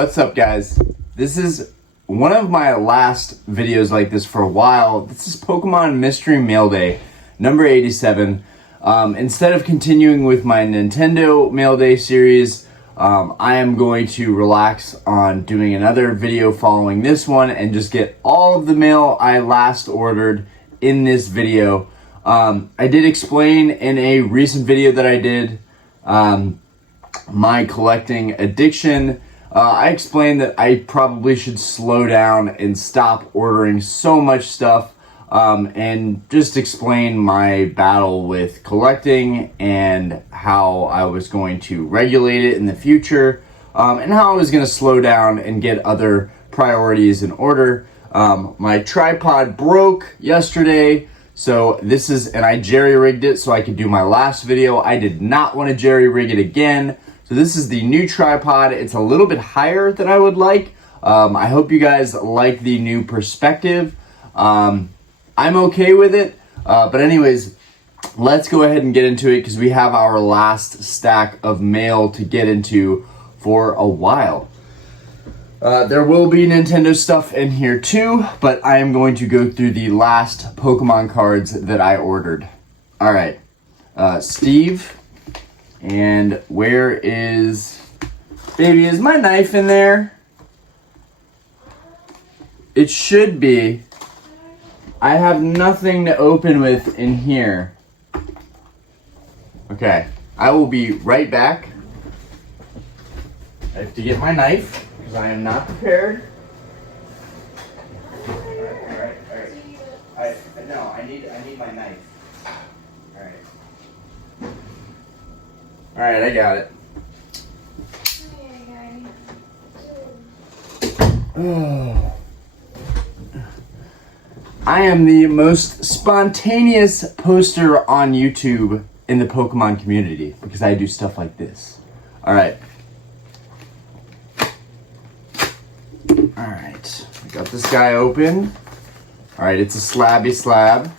What's up, guys? This is one of my last videos like this for a while. This is Pokemon Mystery Mail Day, number 87. Instead of continuing with my Nintendo Mail Day series, I am going to relax on doing another video following this one and just get all of the mail I last ordered in this video. I did explain in a recent video that I did my collecting addiction. I explained that I probably should slow down and stop ordering so much stuff, and just explain my battle with collecting and how I was going to regulate it in the future, and how I was going to slow down and get other priorities in order. My tripod broke yesterday, so and I jerry-rigged it so I could do my last video. I did not want to jerry-rig it again. So this is the new tripod. It's a little bit higher than I would like. I hope you guys like the new perspective. I'm okay with it. But anyways, let's go ahead and get into it because we have our last stack of mail to get into for a while. There will be Nintendo stuff in here too, but I am going to go through the last Pokemon cards that I ordered. All right, Steve. And where is... Baby, is my knife in there? It should be. I have nothing to open with in here. Okay, I will be right back. I have to get my knife, because I am not prepared. Alright. No, I need my knife. Alright. Alright, I got it. Oh. I am the most spontaneous poster on YouTube in the Pokemon community because I do stuff like this. Alright. Alright. I got this guy open. Alright, it's a slabby slab.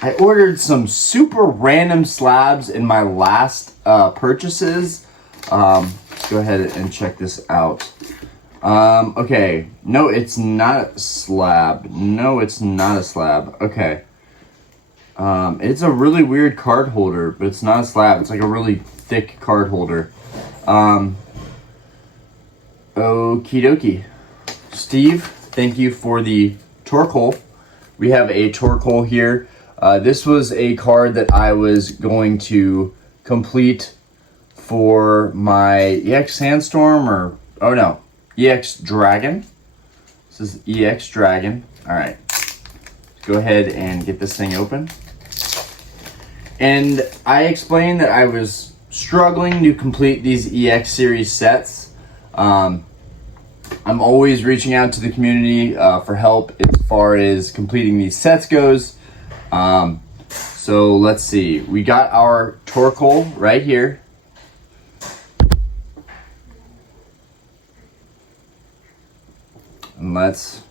I ordered some super random slabs in my last purchases. Let's go ahead and check this out. Okay. No, it's not a slab. Okay. It's a really weird card holder, but it's not a slab. It's like a really thick card holder. Okie dokie. Steve, thank you for the Torkoal. We have a Torkoal here. This was a card that I was going to complete for my EX Sandstorm EX Dragon. This is EX Dragon. Alright. Go ahead and get this thing open. And I explained that I was struggling to complete these EX series sets. I'm always reaching out to the community for help as far as completing these sets goes. So let's see. We got our Torkoal right here. And let's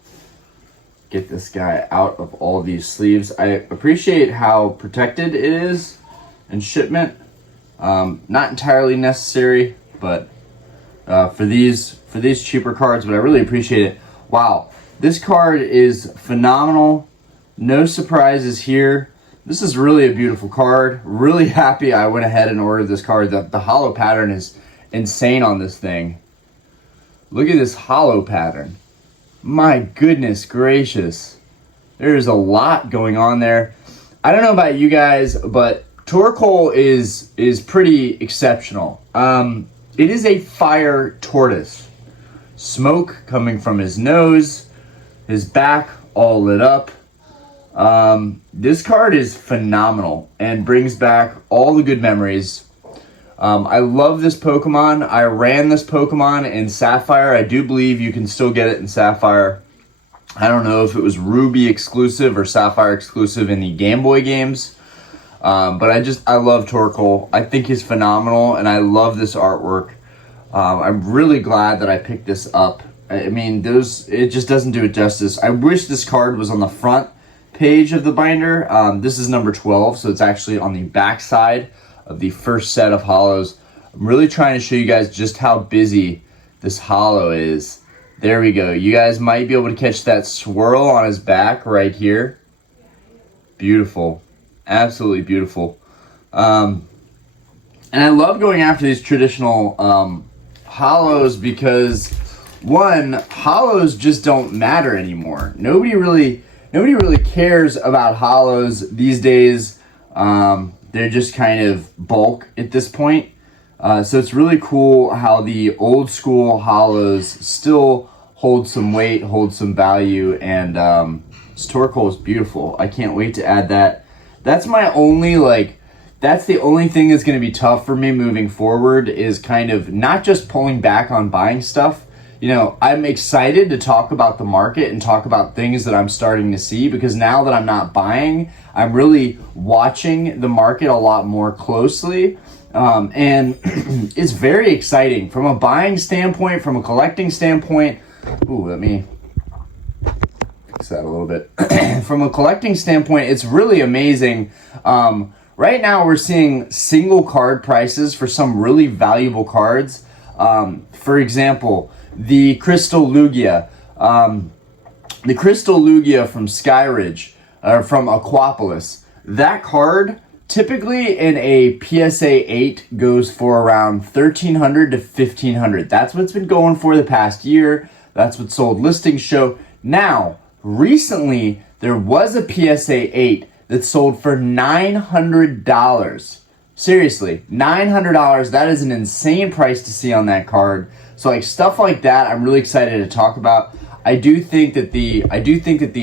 get this guy out of all these sleeves. I appreciate how protected it is in shipment. Not entirely necessary, but for these cheaper cards, but I really appreciate it. Wow, this card is phenomenal. No surprises here. This is really a beautiful card. Really happy I went ahead and ordered this card. The hollow pattern is insane on this thing. Look at this hollow pattern. My goodness gracious. There's a lot going on there. I don't know about you guys, but Torkoal is pretty exceptional. It is a fire tortoise. Smoke coming from his nose, his back all lit up. This card is phenomenal and brings back all the good memories. I love this Pokemon. I ran this Pokemon in Sapphire. I do believe you can still get it in Sapphire. I don't know if it was Ruby exclusive or Sapphire exclusive in the Game Boy games. But I love Torkoal. I think he's phenomenal, and I love this artwork. I'm really glad that I picked this up. I mean, it just doesn't do it justice. I wish this card was on the front page of the binder. This is number 12, so it's actually on the back side of the first set of hollows. I'm really trying to show you guys just how busy this holo is. There we go. You guys might be able to catch that swirl on his back right here. Beautiful. Absolutely beautiful. And I love going after these traditional holos because, one, holos just don't matter anymore. Nobody really cares about holos these days. They're just kind of bulk at this point. So it's really cool how the old school holos still hold some weight, hold some value, and this Torkoal is beautiful. I can't wait to add that. That's my only, that's the only thing that's going to be tough for me moving forward, is kind of not just pulling back on buying stuff. You know, I'm excited to talk about the market and talk about things that I'm starting to see, because now that I'm not buying, I'm really watching the market a lot more closely. And it's very exciting from a buying standpoint, from a collecting standpoint. Ooh, let me fix that a little bit. From a collecting standpoint, it's really amazing. Right now we're seeing single card prices for some really valuable cards. For example, the Crystal Lugia. The Crystal Lugia from Skyridge, or from Aquapolis. That card, typically in a PSA 8, goes for around $1,300 to $1,500. That's what's been going for the past year. That's what sold listings show. Now, recently, there was a PSA 8 that sold for $900. Seriously, $900. That is an insane price to see on that card. So, like, stuff like that, I'm really excited to talk about. I do think that the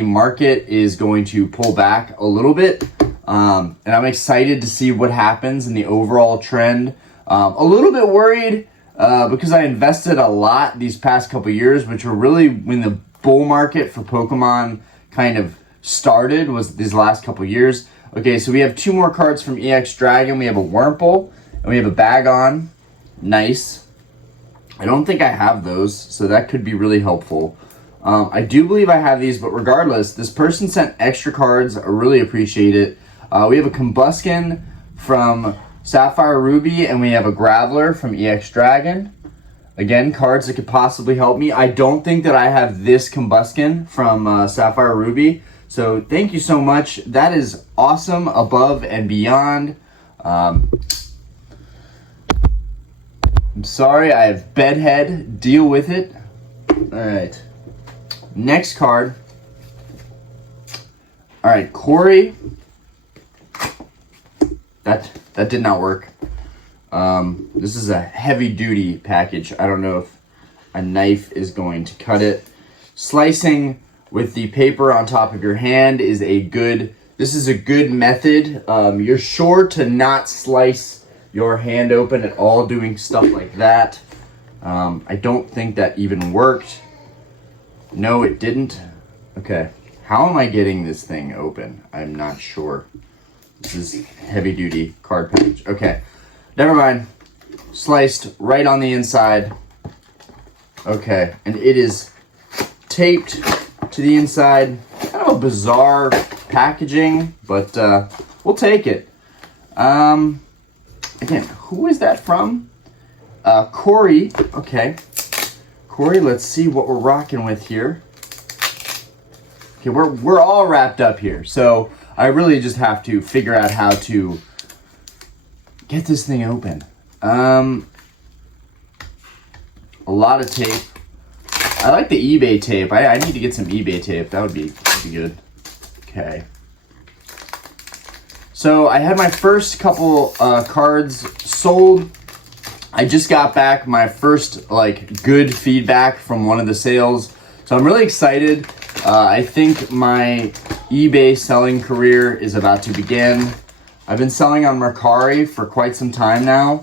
market is going to pull back a little bit. And I'm excited to see what happens in the overall trend. A little bit worried because I invested a lot these past couple years, which were really when the bull market for Pokemon kind of started, was these last couple years. Okay, so we have 2 more cards from EX Dragon. We have a Wurmple and we have a Bagon. Nice. I don't think I have those, so that could be really helpful. I do believe I have these, but regardless, this person sent extra cards. I really appreciate it. We have a Combuskin from Sapphire Ruby, and we have a Graveler from EX Dragon. Again, cards that could possibly help me. I don't think that I have this Combuskin from Sapphire Ruby, so thank you so much. That is awesome, above and beyond. I'm sorry, I have bedhead. Deal with it. All right. Next card. All right, Corey. That did not work. This is a heavy-duty package. I don't know if a knife is going to cut it. Slicing with the paper on top of your hand is a good method. You're sure to not slice your hand open at all doing stuff like that. I don't think that even worked. No, it didn't. Okay, how am I getting this thing open? I'm not sure. This is heavy-duty card package. Okay, never mind. Sliced right on the inside. Okay, and it is taped to the inside. Kind of a bizarre packaging, but we'll take it. Again, who is that from? Corey. Okay. Corey, let's see what we're rocking with here. Okay, we're all wrapped up here, so I really just have to figure out how to get this thing open. A lot of tape. I like the eBay tape. I need to get some eBay tape. That would be good. Okay. So I had my first couple cards sold. I just got back my first good feedback from one of the sales. So I'm really excited. I think my eBay selling career is about to begin. I've been selling on Mercari for quite some time now.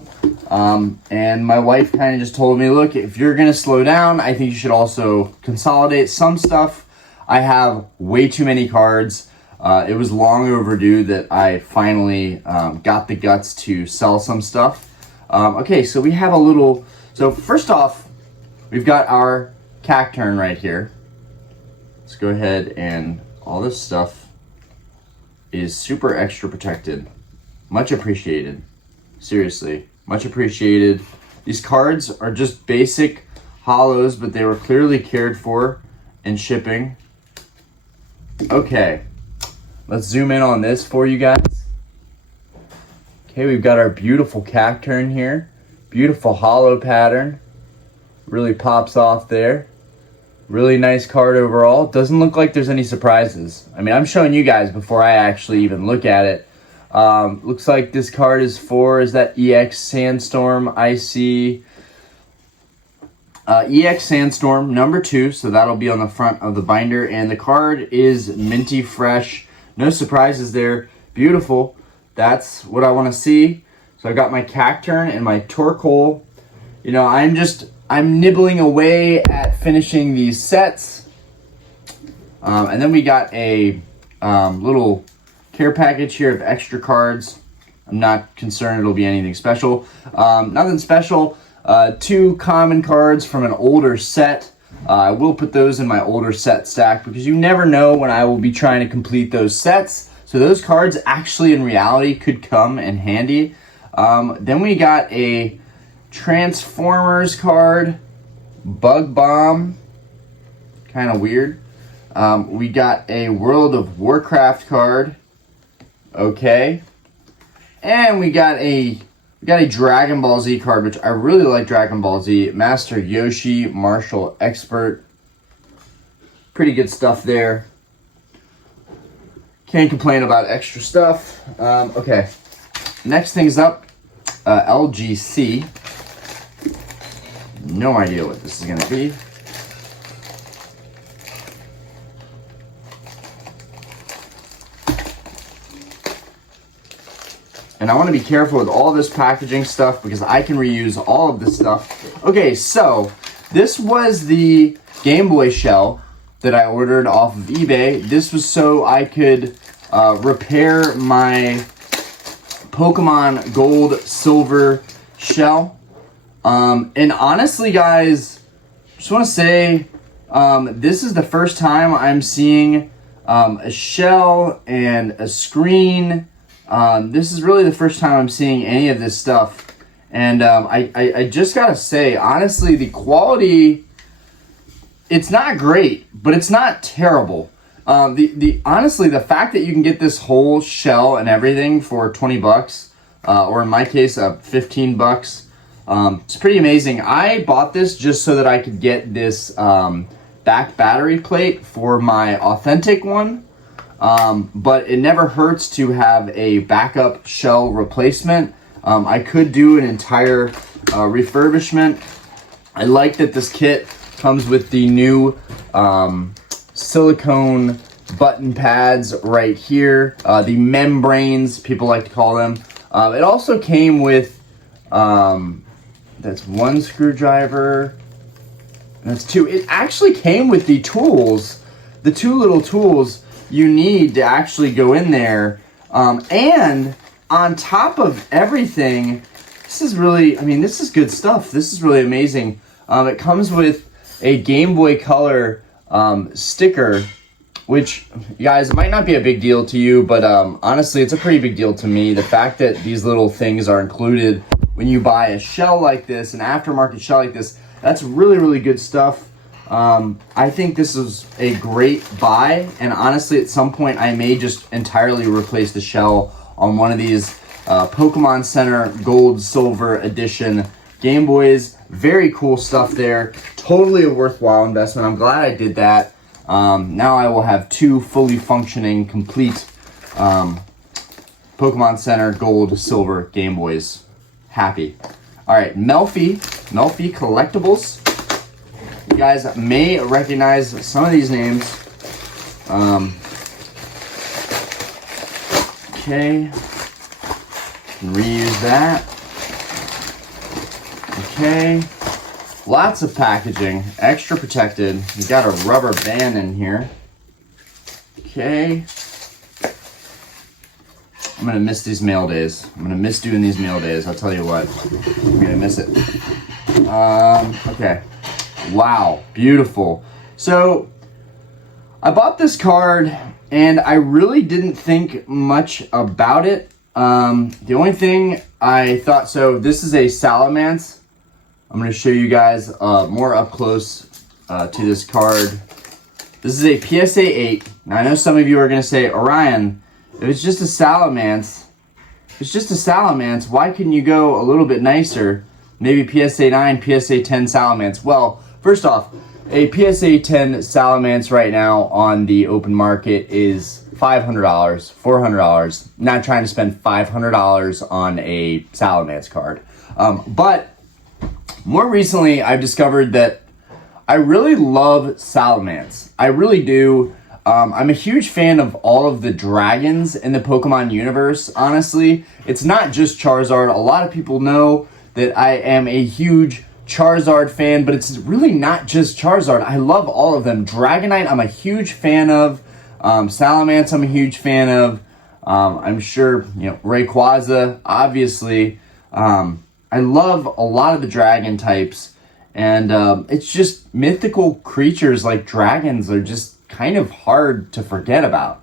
And my wife kind of just told me, look, if you're going to slow down, I think you should also consolidate some stuff. I have way too many cards. It was long overdue that I finally got the guts to sell some stuff. Okay, so we have so first off, we've got our Cacturn right here. Let's go ahead, and all this stuff is super extra protected. Much appreciated. Seriously, much appreciated. These cards are just basic hollows, but they were clearly cared for in shipping. Okay, let's zoom in on this for you guys. Okay, we've got our beautiful Cacturn here. Beautiful hollow pattern. Really pops off there. Really nice card overall. Doesn't look like there's any surprises. I mean, I'm showing you guys before I actually even look at it. Looks like this card is that EX Sandstorm IC. EX Sandstorm number 2, so that'll be on the front of the binder. And the card is minty fresh. No surprises there. Beautiful. That's what I want to see. So I got my Cacturn and my Torkoal. You know, I'm nibbling away at finishing these sets. And then we got a little care package here of extra cards. I'm not concerned it'll be anything special. Nothing special. 2 common cards from an older set. I will put those in my older set stack because you never know when I will be trying to complete those sets. So those cards actually in reality could come in handy. Then we got a Transformers card, Bug Bomb, kind of weird. We got a World of Warcraft card, okay. And we got a Dragon Ball Z card, which I really like. Dragon Ball Z, Master Yoshi, Martial Expert. Pretty good stuff there. Can't complain about extra stuff. Okay, next thing's up, LGC. No idea what this is going to be. And I want to be careful with all this packaging stuff because I can reuse all of this stuff. Okay, so this was the Game Boy shell that I ordered off of eBay. This was so I could repair my Pokemon Gold, Silver shell. And honestly, guys, just want to say, this is the first time I'm seeing a shell and a screen. This is really the first time I'm seeing any of this stuff. And I just gotta say, honestly, the quality, it's not great, but it's not terrible. Honestly, the fact that you can get this whole shell and everything for 20 bucks, or in my case, 15 bucks, it's pretty amazing. I bought this just so that I could get this back battery plate for my authentic one. But it never hurts to have a backup shell replacement. I could do an entire refurbishment. I like that this kit comes with the new silicone button pads right here, the membranes, people like to call them. It also came with, that's 1 screwdriver, and that's 2. It actually came with the tools, the 2 little tools you need to actually go in there. And on top of everything, this is really, I mean, this is good stuff. This is really amazing. It comes with a Game Boy Color sticker, which, you guys, it might not be a big deal to you, but honestly, it's a pretty big deal to me. The fact that these little things are included when you buy a shell like this, an aftermarket shell like this, that's really, really good stuff. I think this is a great buy, and honestly, at some point, I may just entirely replace the shell on one of these Pokemon Center Gold, Silver Edition Game Boys. Very cool stuff there. Totally a worthwhile investment. I'm glad I did that. Now I will have 2 fully functioning, complete Pokemon Center Gold, Silver Game Boys. Happy. All right, Melfi Collectibles. You guys may recognize some of these names. Okay. Can reuse that. Okay. Lots of packaging. Extra protected. We got a rubber band in here. Okay. I'm gonna miss these mail days. I'm gonna miss doing these mail days. I'll tell you what. I'm gonna miss it. Okay. Wow, beautiful. So I bought this card and I really didn't think much about it. The only thing I thought, so this is a Salamence. I'm going to show you guys more up close to this card. This is a PSA 8. Now, I know some of you are going to say, Orion, if it's just a Salamence, why couldn't you go a little bit nicer? Maybe PSA 9, PSA 10 Salamence. Well, first off, a PSA 10 Salamence right now on the open market is $500, $400. Not trying to spend $500 on a Salamence card. But more recently, I've discovered that I really love Salamence. I really do. I'm a huge fan of all of the dragons in the Pokemon universe, honestly. It's not just Charizard. A lot of people know that I am a huge Charizard fan, but it's really not just Charizard. I love all of them. Dragonite, I'm a huge fan of. Salamence, I'm a huge fan of. I'm sure, Rayquaza, obviously. I love a lot of the dragon types, and it's just mythical creatures like dragons are just kind of hard to forget about.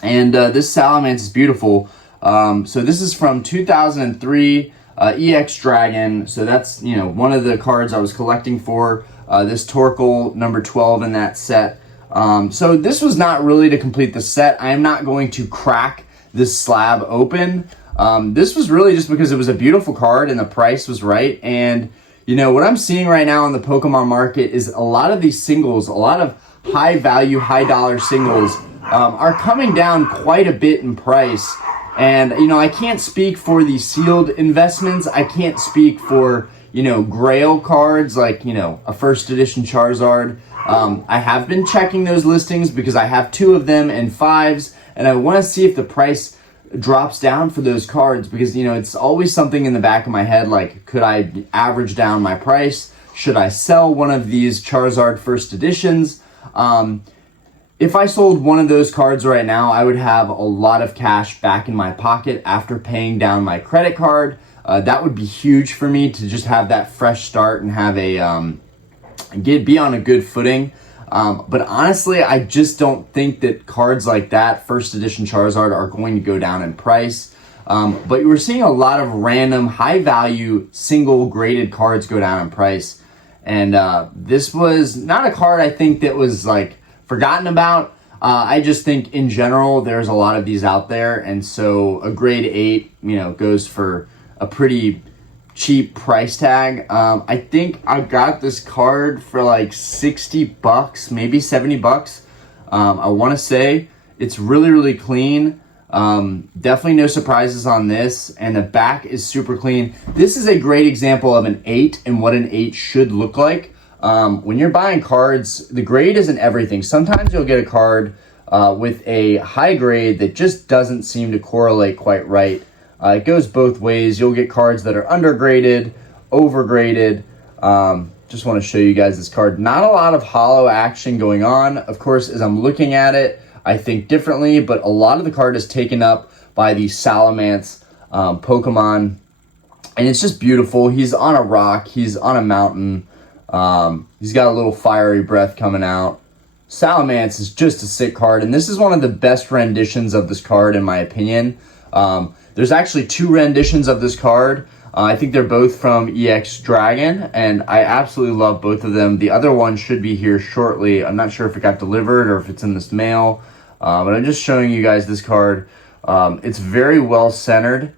This Salamence is beautiful. So this is from 2003 EX Dragon. So that's, one of the cards I was collecting for this Torkoal number 12 in that set. So this was not really to complete the set. I am not going to crack this slab open. This was really just because it was a beautiful card and the price was right. And, what I'm seeing right now in the Pokemon market is a lot of these singles, a lot of high value, high dollar singles are coming down quite a bit in price. And, I can't speak for the sealed investments. I can't speak for, Grail cards like, a first edition Charizard. I have been checking those listings because I have 2 of them and 5s, and I want to see if the price drops down for those cards because, it's always something in the back of my head like, could I average down my price? Should I sell one of these Charizard first editions? If I sold one of those cards right now, I would have a lot of cash back in my pocket after paying down my credit card. That would be huge for me to just have that fresh start and have be on a good footing. But honestly, I just don't think that cards like that, first edition Charizard, are going to go down in price. But we're seeing a lot of random high value single graded cards go down in price. And this was not a card I think that was like forgotten about. I just think in general, there's a lot of these out there. And so a grade 8, goes for a pretty cheap price tag. I think I got this card for like $60, maybe $70. I want to say it's really, really clean. Definitely no surprises on this, and the back is super clean. This is a great example of an 8 and what an 8 should look like. When you're buying cards, the grade isn't everything. Sometimes you'll get a card with a high grade that just doesn't seem to correlate quite right. It goes both ways. You'll get cards that are undergraded, overgraded. Just want to show you guys this card. Not a lot of holo action going on. Of course, as I'm looking at it, I think differently, but a lot of the card is taken up by the Salamence Pokemon, and it's just beautiful. He's on a rock. He's on a mountain. He's got a little fiery breath coming out. Salamence is just a sick card, and this is one of the best renditions of this card, in my opinion. There's actually 2 renditions of this card. I think they're both from EX Dragon, and I absolutely love both of them. The other one should be here shortly. I'm not sure if it got delivered or if it's in this mail, but I'm just showing you guys this card. It's very well centered,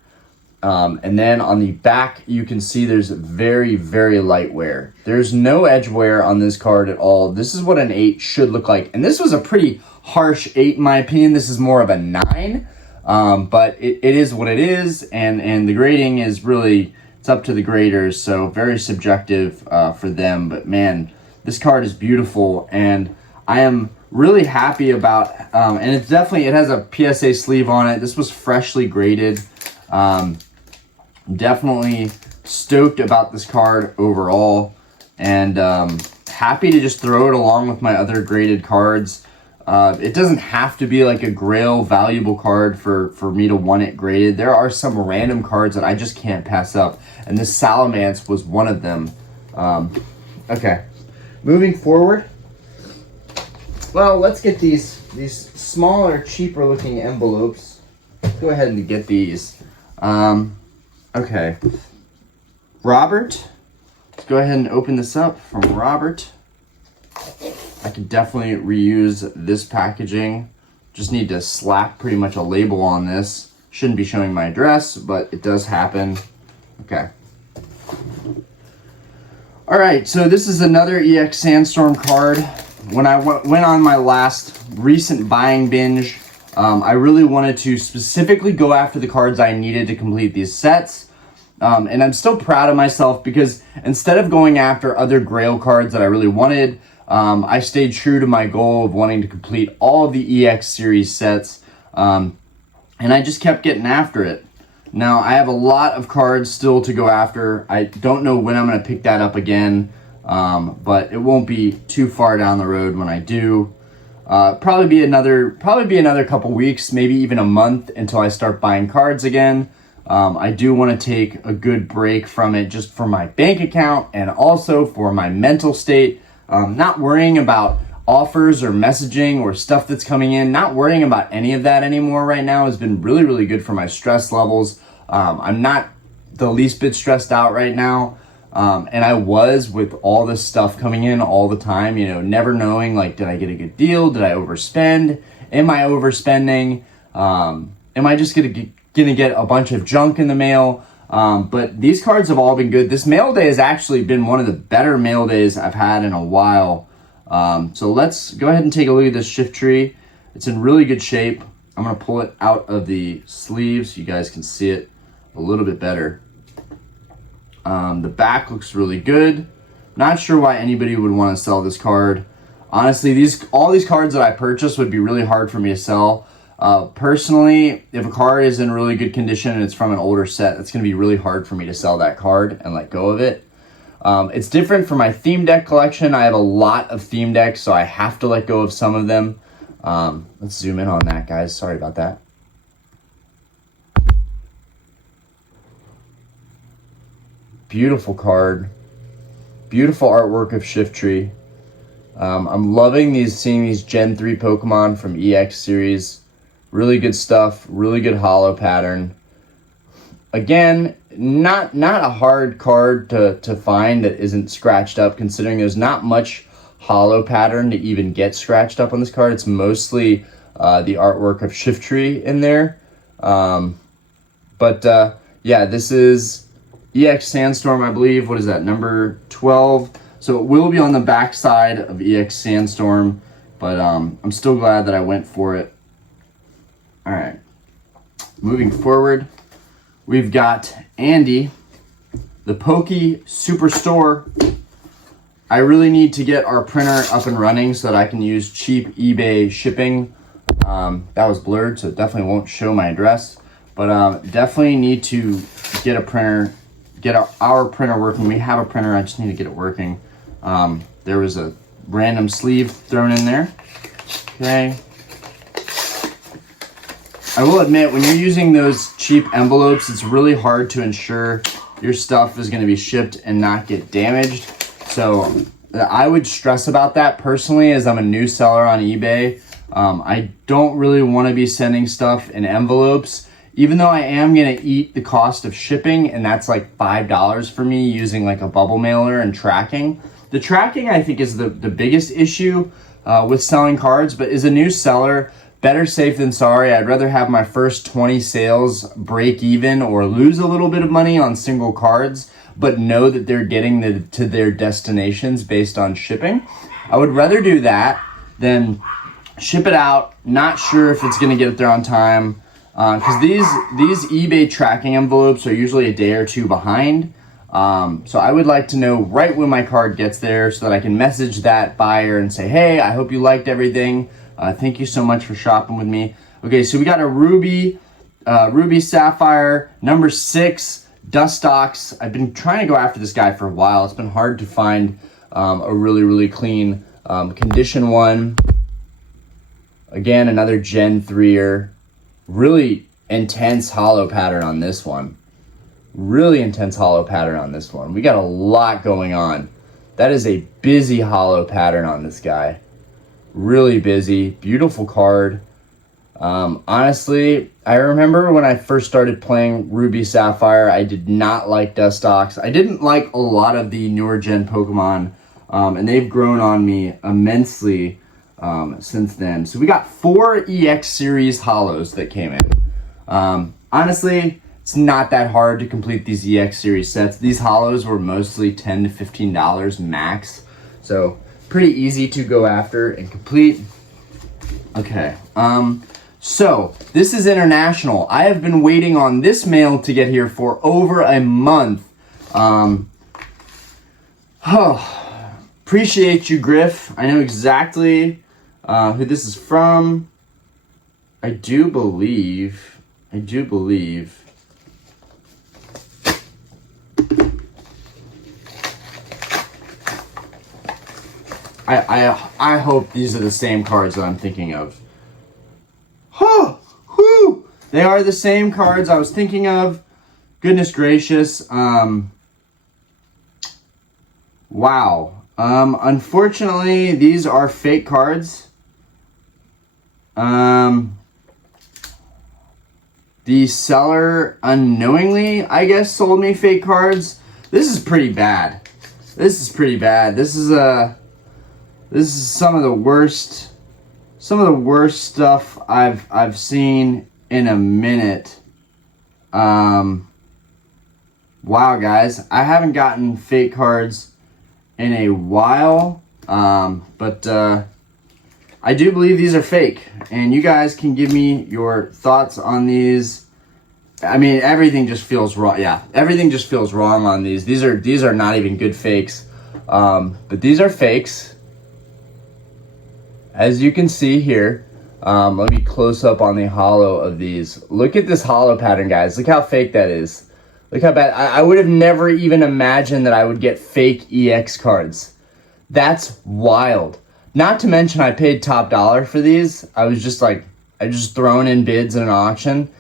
and then on the back, you can see there's very, very light wear. There's no edge wear on this card at all. This is what an 8 should look like, and this was a pretty harsh 8 in my opinion. This is more of a 9. But it is what it is, and the grading is really, it's up to the graders, so very subjective for them. But man, this card is beautiful, and I am really happy about, and it has a PSA sleeve on it. This was freshly graded. Definitely stoked about this card overall, and happy to just throw it along with my other graded cards. It doesn't have to be like a Grail valuable card for me to want it graded. There are some random cards that I just can't pass up, and this Salamence was one of them. Okay, moving forward. Well, let's get these smaller, cheaper looking envelopes. Let's go ahead and get these. Okay. Robert. Let's go ahead and open this up from Robert. I could definitely reuse this packaging. Just need to slap pretty much a label on this. Shouldn't be showing my address, but it does happen. Okay. All right, so this is another EX Sandstorm card. When I went on my last recent buying binge, I really wanted to specifically go after the cards I needed to complete these sets. And I'm still proud of myself because instead of going after other Grail cards that I really wanted, I stayed true to my goal of wanting to complete all of the EX series sets. And I just kept getting after it. Now, I have a lot of cards still to go after. I don't know when I'm going to pick that up again, but it won't be too far down the road when I do. Probably be another couple weeks, maybe even a month until I start buying cards again. I do want to take a good break from it just for my bank account and also for my mental state. Not worrying about offers or messaging or stuff that's coming in, not worrying about any of that anymore right now has been really, really good for my stress levels. I'm not the least bit stressed out right now. And I was with all this stuff coming in all the time, you know, never knowing, like, did I get a good deal? Did I overspend? Am I overspending? Am I just gonna get a bunch of junk in the mail? But these cards have all been good. This mail day has actually been one of the better mail days I've had in a while. So let's go ahead and take a look at this shift tree. It's in really good shape. I'm going to pull it out of the sleeves so you guys can see it a little bit better. The back looks really good. Not sure why anybody would want to sell this card. Honestly, all these cards that I purchased would be really hard for me to sell. Personally, if a card is in really good condition and it's from an older set, it's going to be really hard for me to sell that card and let go of it. It's different for my theme deck collection. I have a lot of theme decks, so I have to let go of some of them. Let's zoom in on that, guys. Sorry about that. Beautiful card. Beautiful artwork of Shiftry. I'm loving seeing these Gen 3 Pokemon from EX series. Really good stuff. Really good holo pattern. Again, not a hard card to find that isn't scratched up, considering there's not much holo pattern to even get scratched up on this card. It's mostly the artwork of Shiftry in there. Yeah, this is EX Sandstorm, I believe. What is that, number 12? So it will be on the back side of EX Sandstorm, but I'm still glad that I went for it. All right, moving forward. We've got Andy, the Poke Superstore. I really need to get our printer up and running so that I can use cheap eBay shipping. That was blurred, so it definitely won't show my address. But definitely need to get a printer, get our printer working. We have a printer, I just need to get it working. There was a random sleeve thrown in there. Okay. I will admit, when you're using those cheap envelopes, it's really hard to ensure your stuff is going to be shipped and not get damaged. So I would stress about that personally, as I'm a new seller on eBay. I don't really want to be sending stuff in envelopes, even though I am going to eat the cost of shipping, and that's like $5 for me using like a bubble mailer and tracking. The tracking, I think, is the biggest issue with selling cards, but as a new seller, better safe than sorry. I'd rather have my first 20 sales break even or lose a little bit of money on single cards, but know that they're getting to their destinations based on shipping. I would rather do that than ship it out, not sure if it's going to get it there on time, because these eBay tracking envelopes are usually a day or two behind. So I would like to know right when my card gets there so that I can message that buyer and say, hey, I hope you liked everything. Thank you so much for shopping with me. Okay, so we got a Ruby Sapphire, number 6, Dustox. I've been trying to go after this guy for a while. It's been hard to find a really, really clean condition one. Again, another Gen 3er. Really intense holo pattern on this one. Really intense holo pattern on this one. We got a lot going on. That is a busy holo pattern on this guy. Really busy. Beautiful card. Honestly, I remember when I first started playing Ruby Sapphire, I did not like Dustox. I didn't like a lot of the newer gen Pokemon, and they've grown on me immensely since then. So we got 4 EX series holos that came in. Honestly, it's not that hard to complete these EX series sets. These holos were mostly $10 to $15 max, so pretty easy to go after and complete. Okay, so this is international. I have been waiting on this mail to get here for over a month. Appreciate you, Griff. I know exactly who this is from. I do believe. I hope these are the same cards that I'm thinking of. Whew! They are the same cards I was thinking of. Goodness gracious. Wow. Unfortunately, these are fake cards. The seller unknowingly, I guess, sold me fake cards. This is pretty bad. This is some of the worst stuff I've seen in a minute. Wow, guys, I haven't gotten fake cards in a while, but I do believe these are fake, and you guys can give me your thoughts on these. I mean, everything just feels wrong. Yeah, everything just feels wrong on these. These are not even good fakes, but these are fakes. As you can see here, let me close up on the holo of these. Look at this holo pattern, guys. Look how fake that is. Look how bad. I would have never even imagined that I would get fake EX cards. That's wild. Not to mention I paid top dollar for these. I just thrown in bids in an auction.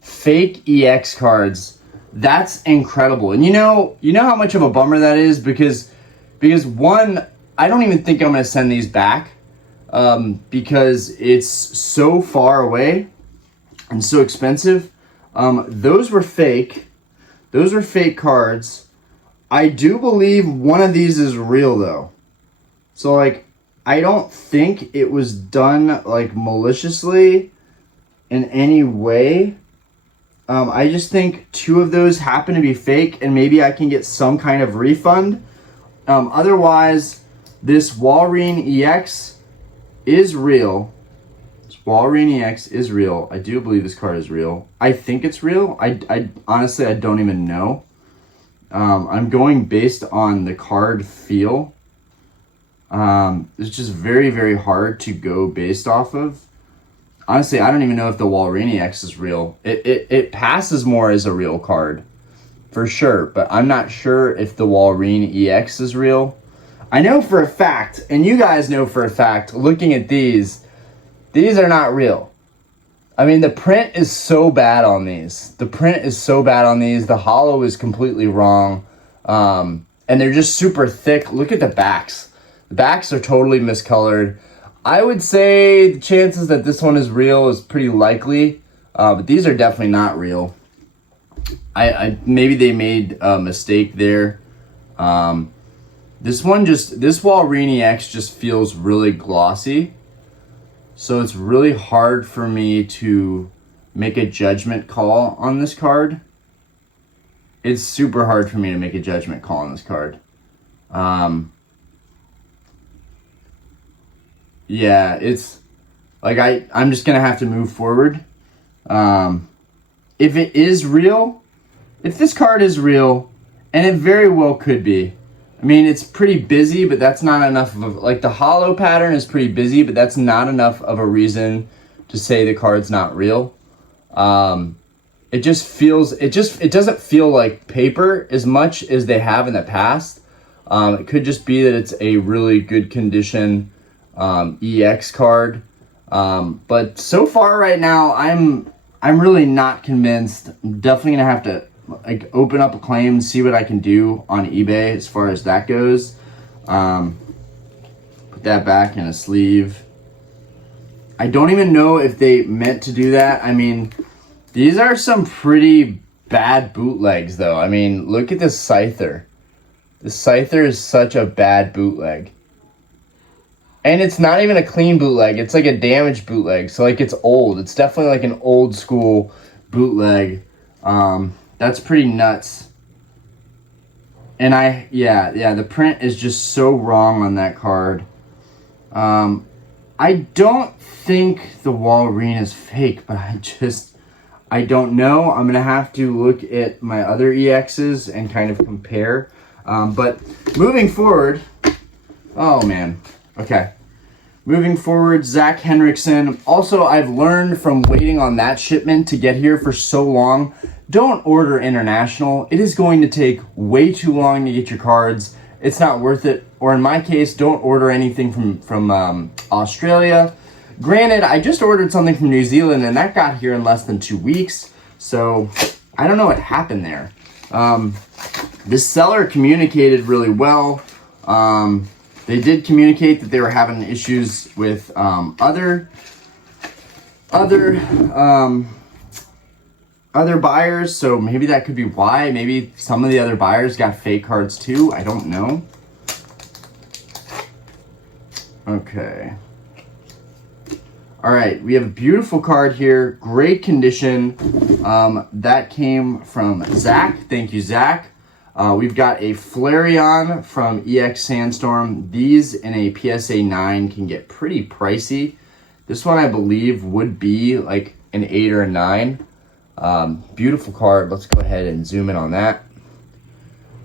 Fake EX cards. That's incredible. And you know how much of a bummer that is, because one, I don't even think I'm going to send these back, because it's so far away and so expensive. Those were fake. Those were fake cards. I do believe one of these is real, though. So, like, I don't think it was done, like, maliciously in any way. I just think 2 of those happen to be fake, and maybe I can get some kind of refund. Otherwise, this Walrein EX is real. This Walrein EX is real. I do believe this card is real. I think it's real. I honestly, I don't even know. I'm going based on the card feel. It's just very, very hard to go based off of. Honestly, I don't even know if the Walrein EX is real. It passes more as a real card, for sure, but I'm not sure if the Walrein EX is real. I know for a fact, and you guys know for a fact, looking at these are not real. I mean, the print is so bad on these. The holo is completely wrong, and they're just super thick. Look at the backs. The backs are totally miscolored. I would say the chances that this one is real is pretty likely, but these are definitely not real. I maybe they made a mistake there. This Walrein EX just feels really glossy, so it's really hard for me to make a judgment call on this card. It's super hard for me to make a judgment call on this card. Yeah, it's like I'm just gonna have to move forward. If it is real, if this card is real, and it very well could be. I mean, it's pretty busy, but that's not enough of like the holo pattern is pretty busy, but that's not enough of a reason to say the card's not real. It doesn't feel like paper as much as they have in the past. It could just be that it's a really good condition EX card. But so far right now, I'm really not convinced. I'm definitely gonna have to like open up a claim and see what I can do on eBay as far as that goes. Put that back in a sleeve. I don't even know if they meant to do that. I mean, these are some pretty bad bootlegs, though. I mean, look at this Scyther. The Scyther is such a bad bootleg. And it's not even a clean bootleg. It's like a damaged bootleg. So, like, it's old. It's definitely like an old school bootleg. That's pretty nuts. And yeah, the print is just so wrong on that card. I don't think the Walrein is fake, but I don't know. I'm going to have to look at my other EXs and kind of compare. But moving forward, oh man, okay. Moving forward, Zach Henriksen. Also, I've learned from waiting on that shipment to get here for so long, don't order international. It is going to take way too long to get your cards. It's not worth it. Or in my case, don't order anything from Australia. Granted, I just ordered something from New Zealand and that got here in less than 2 weeks. So I don't know what happened there. This seller communicated really well. They did communicate that they were having issues with other buyers, so maybe that could be why. Maybe some of the other buyers got fake cards too. I don't know. Okay. All right, we have a beautiful card here. Great condition. That came from Zach. Thank you, Zach. We've got a Flareon from EX Sandstorm. These in a PSA 9 can get pretty pricey. This one, I believe, would be like an 8 or a 9. Beautiful card. Let's go ahead and zoom in on that.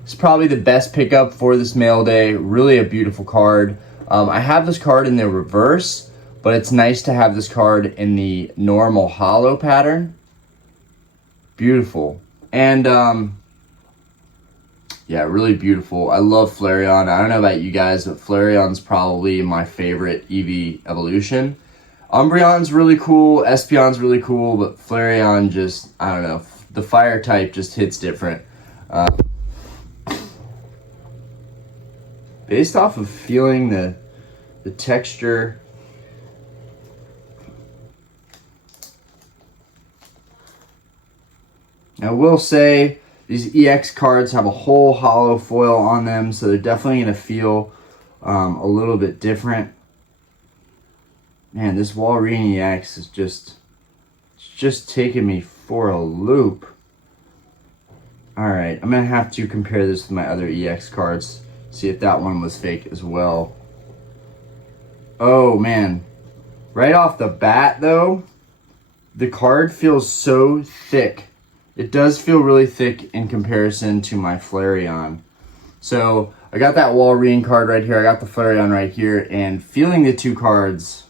It's probably the best pickup for this mail day. Really a beautiful card. I have this card in the reverse, but it's nice to have this card in the normal hollow pattern. Beautiful. And yeah, really beautiful. I love Flareon. I don't know about you guys, but Flareon's probably my favorite EV evolution. Umbreon's really cool, Espeon's really cool, but Flareon just, I don't know, the fire type just hits different. Based off of feeling the texture, I will say these EX cards have a whole hollow foil on them, so they're definitely going to feel a little bit different. Man, this Walrein EX is just taking me for a loop. Alright, I'm going to have to compare this with my other EX cards, see if that one was fake as well. Oh man, right off the bat though, the card feels so thick. It does feel really thick in comparison to my Flareon. So I got that Walrein card right here, I got the Flareon right here, and feeling the two cards.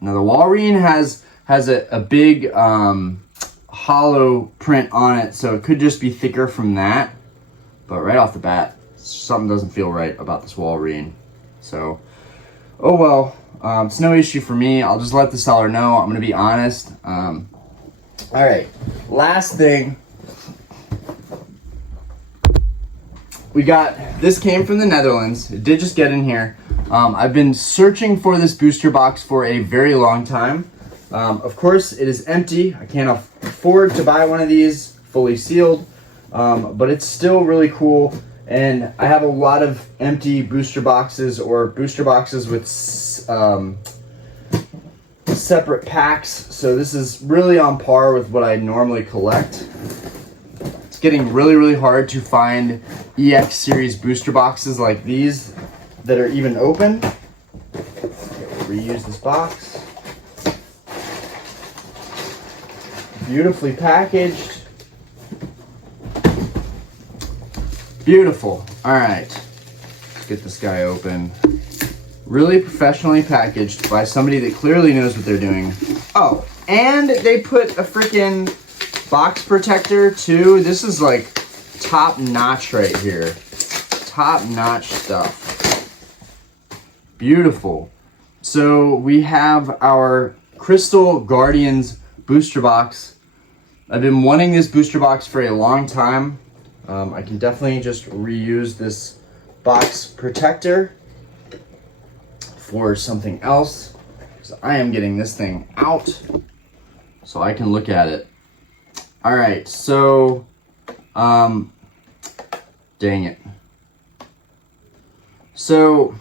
Now the Walrein has a big hollow print on it, so it could just be thicker from that. But right off the bat, something doesn't feel right about this Walrein. So, oh well, it's no issue for me. I'll just let the seller know. I'm gonna be honest. All right, last thing. We got, this came from the Netherlands. It did just get in here. I've been searching for this booster box for a very long time. Of course, it is empty. I can't afford to buy one of these fully sealed, but it's still really cool. And I have a lot of empty booster boxes or booster boxes with separate packs. So this is really on par with what I normally collect. It's getting really hard to find EX series booster boxes like these that are even open. Reuse this box. Beautifully packaged. Beautiful. All right, let's get this guy open. Really professionally packaged by somebody that clearly knows what they're doing. Oh, and they put a freaking box protector too. This is like top notch right here. Top notch stuff. Beautiful. So we have our Crystal Guardians booster box. I've been wanting this booster box for a long time. I can definitely just reuse this box protector. for something else, because I am getting this thing out so I can look at it. All right, so, dang it. So,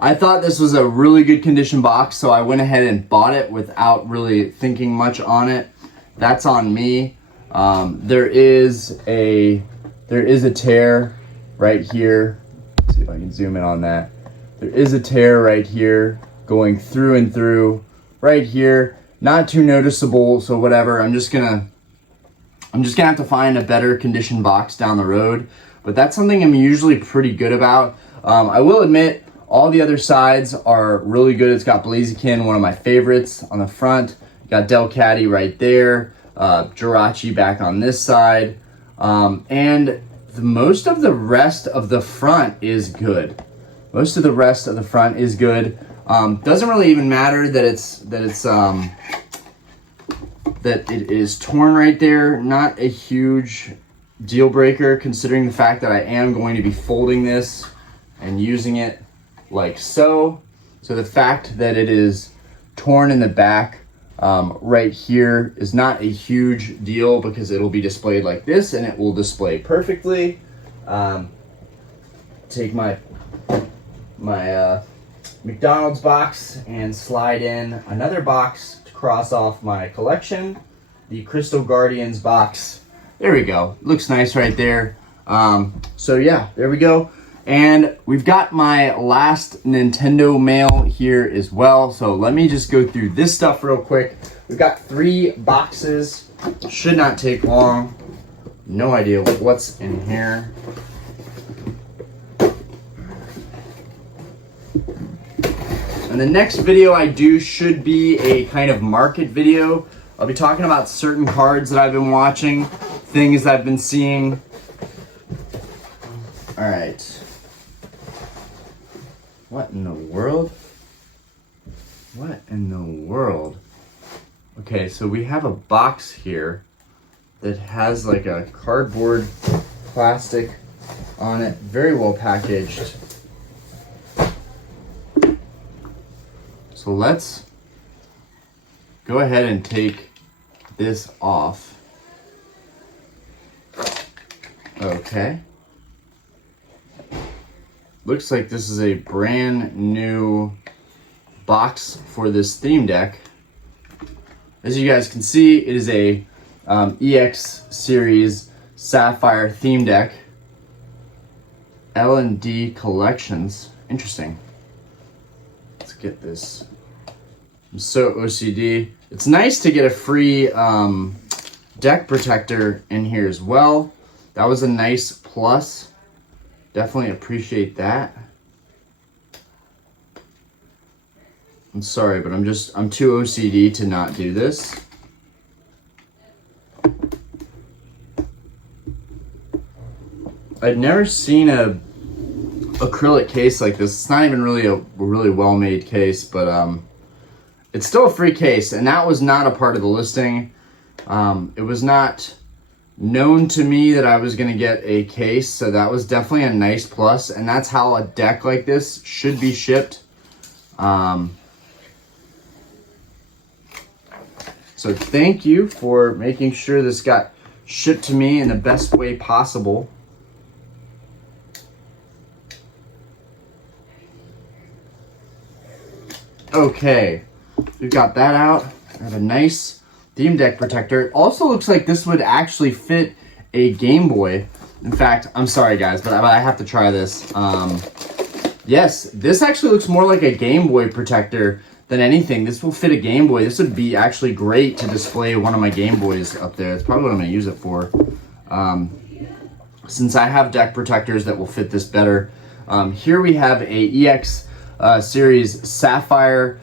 I thought this was a really good condition box, so I went ahead and bought it without really thinking much on it. That's on me. There is a tear right here. Let's see if I can zoom in on that. There is a tear right here going through and through right here. Not too noticeable, so whatever. I'm just gonna have to find a better condition box down the road, but that's something I'm usually pretty good about. I will admit, all the other sides are really good. It's got Blaziken, one of my favorites, on the front. You got Delcatty right there, Jirachi back on this side, and most of the rest of the front is good. Most of the rest of the front is good. Doesn't really even matter that it is torn right there. Not a huge deal breaker, considering the fact that I am going to be folding this and using it like so. So the fact that it is torn in the back right here is not a huge deal, because it'll be displayed like this and it will display perfectly. Take my McDonald's box and slide in another box to cross off my collection. The Crystal Guardians box. There we go. Looks nice right there. So yeah, there we go. And we've got my last Nintendo mail here as well. So let me just go through this stuff real quick. We've got 3 boxes. Should not take long. No idea what's in here. And the next video I do should be a kind of market video. I'll be talking about certain cards that I've been watching, things that I've been seeing. All right. What in the world? What in the world? Okay, so we have a box here that has like a cardboard plastic on it, very well packaged. So let's go ahead and take this off. Okay. Looks like this is a brand new box for this theme deck. As you guys can see, it is a EX series Sapphire theme deck. L&D collections. Interesting. Let's get this. I'm so OCD. It's nice to get a free deck protector in here as well. That was a nice plus. Definitely appreciate that. I'm sorry, but I'm too OCD to not do this. I'd never seen a acrylic case like this. It's not even really a really well-made case, but it's still a free case, and that was not a part of the listing. It was not known to me that I was going to get a case, so that was definitely a nice plus, and that's how a deck like this should be shipped. So thank you for making sure this got shipped to me in the best way possible. Okay, we've got that out. I have a nice theme deck protector. It also looks like this would actually fit a Game Boy. In fact, I'm sorry guys, but I have to try this. Yes, this actually looks more like a Game Boy protector than anything. This will fit a Game Boy. This would be actually great to display one of my Game Boys up there. That's probably what I'm going to use it for. Since I have deck protectors that will fit this better. Here we have a EX series Sapphire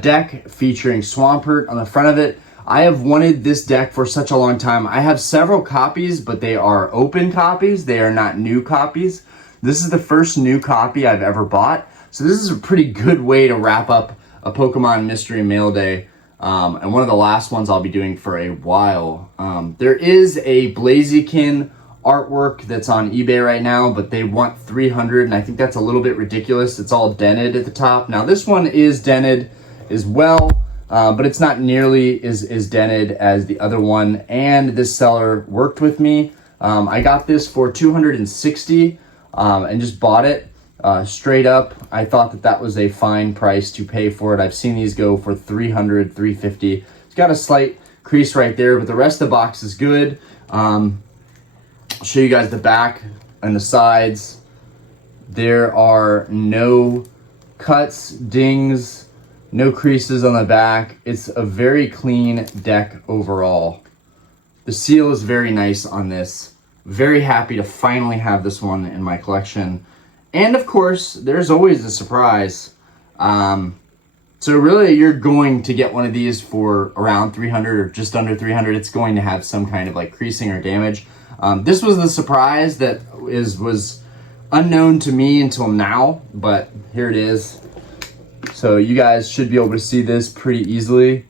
deck featuring Swampert on the front of it. I have wanted this deck for such a long time. I have several copies, but they are open copies. They are not new copies. This is the first new copy I've ever bought. So this is a pretty good way to wrap up a Pokemon Mystery Mail Day. And one of the last ones I'll be doing for a while. There is a Blaziken artwork that's on eBay right now, but they want 300, and I think that's a little bit ridiculous. It's all dented at the top. Now this one is dented as well, but it's not nearly as dented as the other one, and this seller worked with me. I got this for $260 and just bought it straight up. I thought that that was a fine price to pay for it. I've seen these go for $300, $350. It's got a slight crease right there, but the rest of the box is good. I'll show you guys the back and the sides. There are no cuts, dings, no creases on the back. It's a very clean deck overall. The seal is very nice on this. Very happy to finally have this one in my collection. And of course, there's always a surprise. So really, you're going to get one of these for around 300 or just under 300. It's going to have some kind of like creasing or damage. This was the surprise that was unknown to me until now, but here it is. So you guys should be able to see this pretty easily.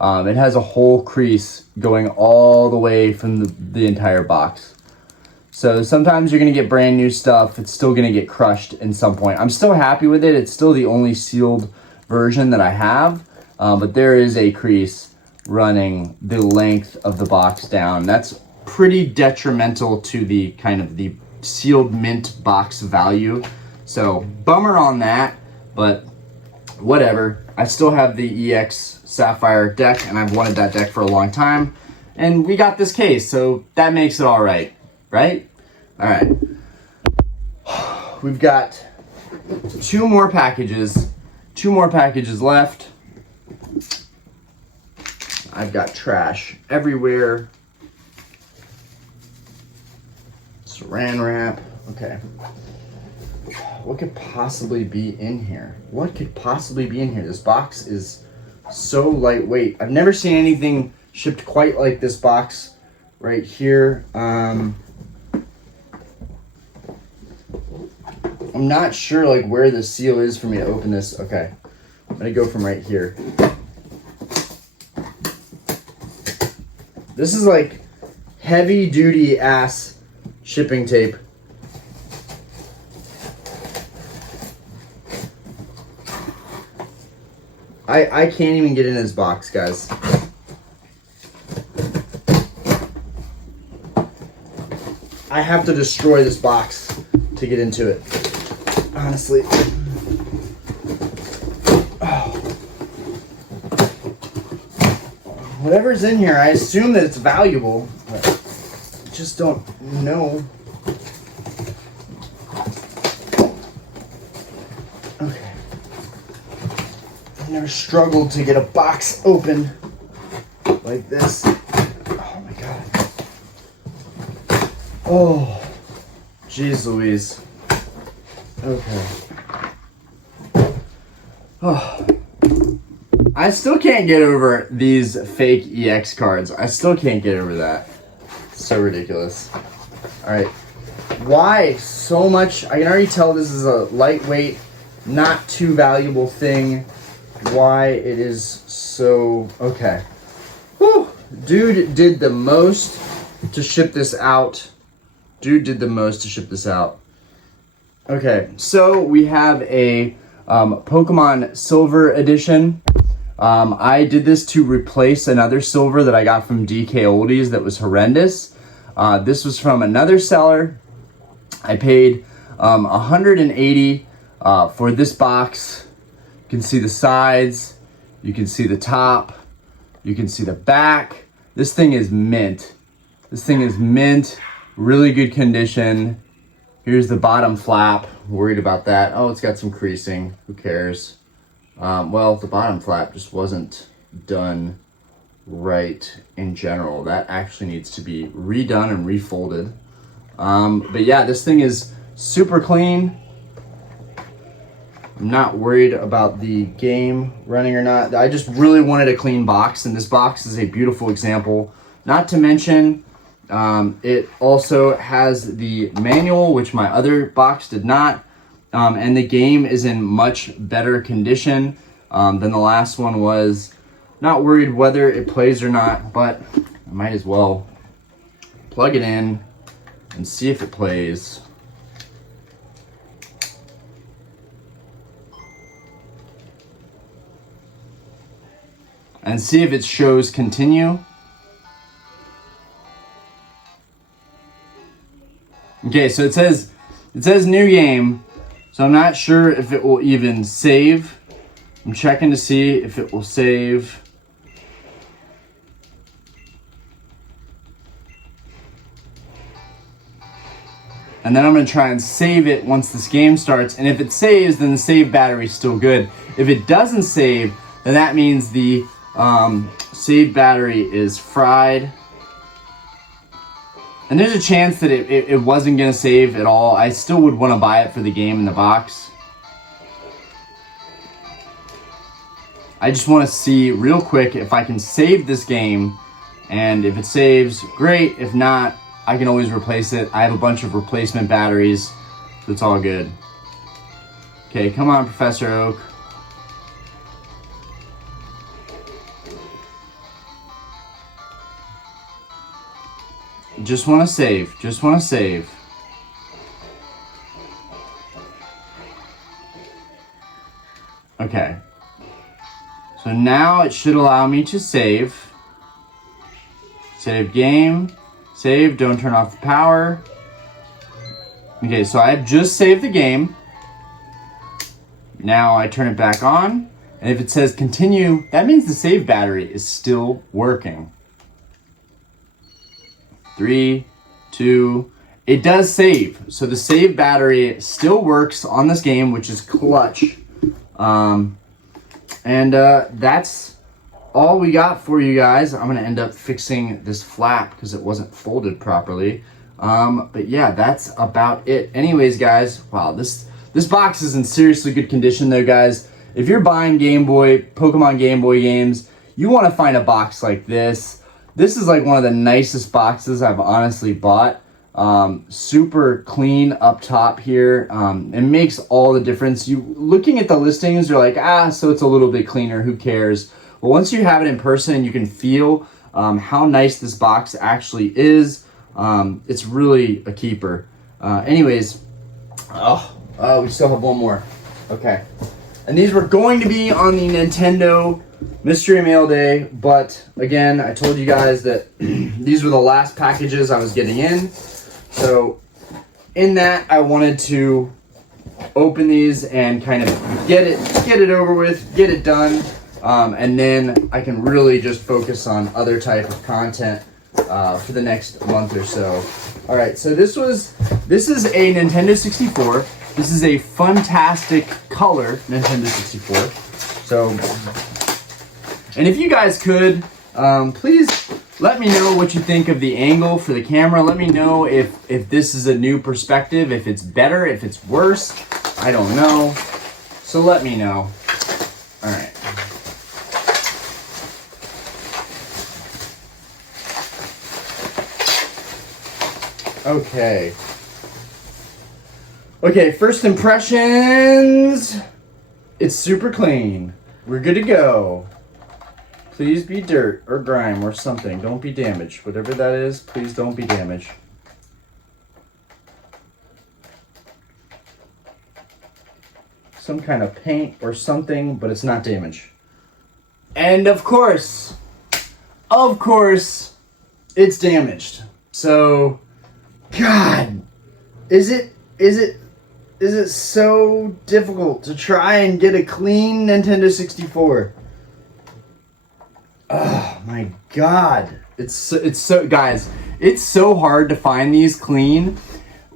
It has a whole crease going all the way from the entire box. So sometimes you're going to get brand new stuff. It's still going to get crushed in some point. I'm still happy with it. It's still the only sealed version that I have, but there is a crease running the length of the box down. That's pretty detrimental to the kind of the sealed mint box value. So bummer on that, but whatever. I still have the EX Sapphire deck, and I've wanted that deck for a long time, and we got this case, so that makes it all right, right? All right. We've got two more packages left. I've got trash everywhere. Saran wrap. Okay. What could possibly be in here? What could possibly be in here? This box is so lightweight. I've never seen anything shipped quite like this box right here. I'm not sure like where the seal is for me to open this. Okay. I'm gonna go from right here. This is like heavy duty ass shipping tape. I can't even get in this box, guys. I have to destroy this box to get into it, honestly. Oh. Whatever's in here, I assume that it's valuable, but I just don't know. Okay. I've never struggled to get a box open like this. Oh my god. Oh, jeez Louise. Okay. Oh. I still can't get over these fake EX cards. I still can't get over that. So ridiculous. Alright. Why so much? I can already tell this is a lightweight, not too valuable thing. Why it is so... Okay. Whew. Dude did the most to ship this out. Okay, so we have a Pokemon Silver Edition. I did this to replace another silver that I got from DK Oldies that was horrendous. This was from another seller. I paid $180 for this box. You can see the sides, you can see the top, you can see the back. This thing is mint. Really good condition. Here's the bottom flap. Worried about that. Oh, it's got some creasing. Who cares? Well, the bottom flap just wasn't done right in general. That actually needs to be redone and refolded. But yeah, this thing is super clean. I'm not worried about the game running or not. I just really wanted a clean box, and this box is a beautiful example. Not to mention, it also has the manual, which my other box did not. And the game is in much better condition than the last one was. Not worried whether it plays or not, but I might as well plug it in, and see if it plays. And see if it shows continue. Okay, so it says new game. So I'm not sure if it will even save. I'm checking to see if it will save. And then I'm going to try and save it once this game starts. And if it saves, then the save battery is still good. If it doesn't save, then that means the save battery is fried. And there's a chance that it wasn't going to save at all. I still would want to buy it for the game in the box. I just want to see real quick if I can save this game. And if it saves, great. If not, I can always replace it. I have a bunch of replacement batteries, so it's all good. Okay, come on, Professor Oak. Just want to save. Just want to save. Okay. So now it should allow me to save. Save game. Save. Don't turn off the power. Okay, so I have just saved the game. Now I turn it back on. And if it says continue, that means the save battery is still working. 3, 2, it does save. So the save battery still works on this game, which is clutch. That's all we got for you guys. I'm gonna end up fixing this flap because it wasn't folded properly. But yeah, that's about it. Anyways, guys, wow, this box is in seriously good condition though, guys. If you're buying Pokemon Game Boy games, you want to find a box like this. This is like one of the nicest boxes I've honestly bought. Super clean up top here. It makes all the difference. Looking at the listings, you're like, so it's a little bit cleaner, who cares? But once you have it in person, you can feel how nice this box actually is. It's really a keeper. Anyways, we still have one more. Okay. And these were going to be on the Nintendo Mystery Mail Day, but again, I told you guys that these were the last packages I was getting in. So in that, I wanted to open these and kind of get it over with, get it done, and then I can really just focus on other type of content for the next month or so. All right, so this is a Nintendo 64. This is a fantastic color Nintendo 64. So, and if you guys could, please let me know what you think of the angle for the camera. Let me know if this is a new perspective, if it's better, if it's worse. I don't know. So let me know. All right. Okay. Okay, first impressions. It's super clean. We're good to go. Please be dirt or grime or something. Don't be damaged. Whatever that is, please don't be damaged. Some kind of paint or something, but it's not damaged. And of course, it's damaged. So, God, is it so difficult to try and get a clean Nintendo 64? Oh my God. It's so guys, it's so hard to find these clean.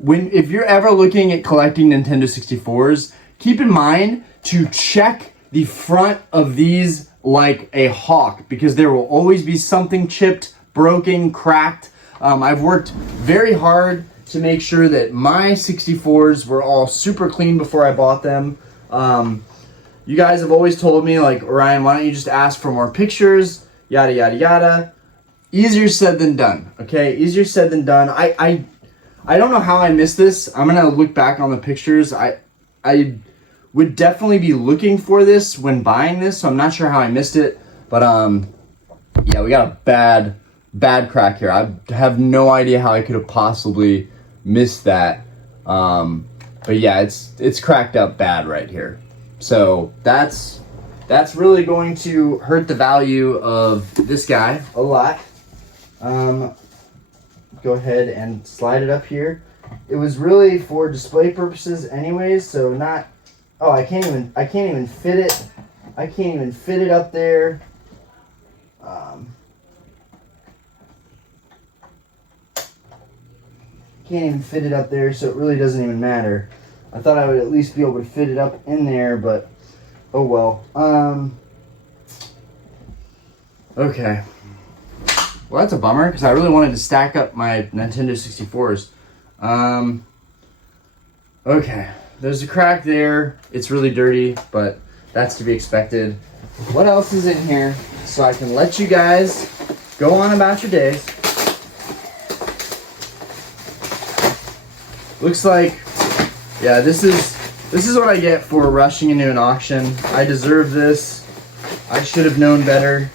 If you're ever looking at collecting Nintendo 64s, keep in mind to check the front of these like a hawk, because there will always be something chipped, broken, cracked. I've worked very hard to make sure that my 64s were all super clean before I bought them. You guys have always told me, like, Ryan, why don't you just ask for more pictures, yada, yada, yada. Easier said than done, okay? Easier said than done. I don't know how I missed this. I'm going to look back on the pictures. I would definitely be looking for this when buying this, so I'm not sure how I missed it. But, yeah, we got a bad crack here. I have no idea how I could have possibly missed that. But yeah, it's cracked up bad right here. So that's really going to hurt the value of this guy a lot. Go ahead and slide it up here. It was really for display purposes anyways, so not, oh, I can't even fit it. I can't even fit it up there. Can't even fit it up there, so it really doesn't even matter. I thought I would at least be able to fit it up in there, but oh well. Okay. Well, that's a bummer, because I really wanted to stack up my Nintendo 64s. Okay. There's a crack there. It's really dirty, but that's to be expected. What else is in here so I can let you guys go on about your days? Looks like, yeah, this is what I get for rushing into an auction. I deserve this. I should have known better.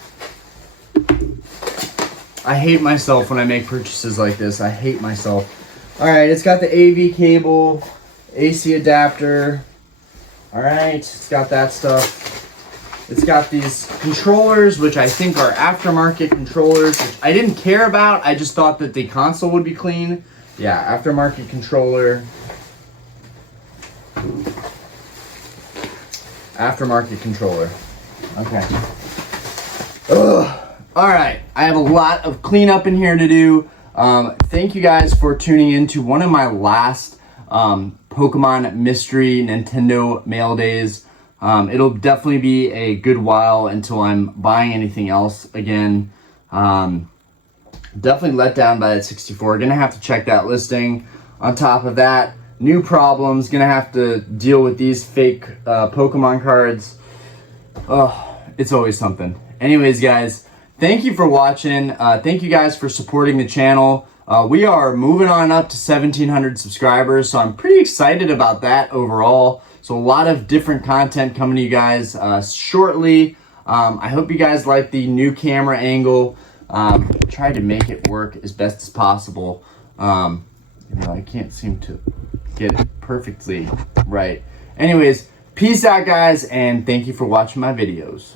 I hate myself when I make purchases like this. I hate myself. Alright, it's got the AV cable, AC adapter. Alright, it's got that stuff. It's got these controllers, which I think are aftermarket controllers, which I didn't care about. I just thought that the console would be clean. Yeah, aftermarket controller. Aftermarket controller. Okay. Ugh. Alright, I have a lot of cleanup in here to do. Thank you guys for tuning in to one of my last Pokemon Mystery Nintendo mail days. It'll definitely be a good while until I'm buying anything else again. Definitely let down by that 64. Gonna have to check that listing. On top of that, new problems. Gonna have to deal with these fake Pokemon cards. Oh, it's always something. Anyways, guys, thank you for watching. Thank you guys for supporting the channel. We are moving on up to 1,700 subscribers, so I'm pretty excited about that overall. So a lot of different content coming to you guys shortly. I hope you guys like the new camera angle. Try to make it work as best as possible. I can't seem to get it perfectly right. Anyways, peace out, guys, and thank you for watching my videos.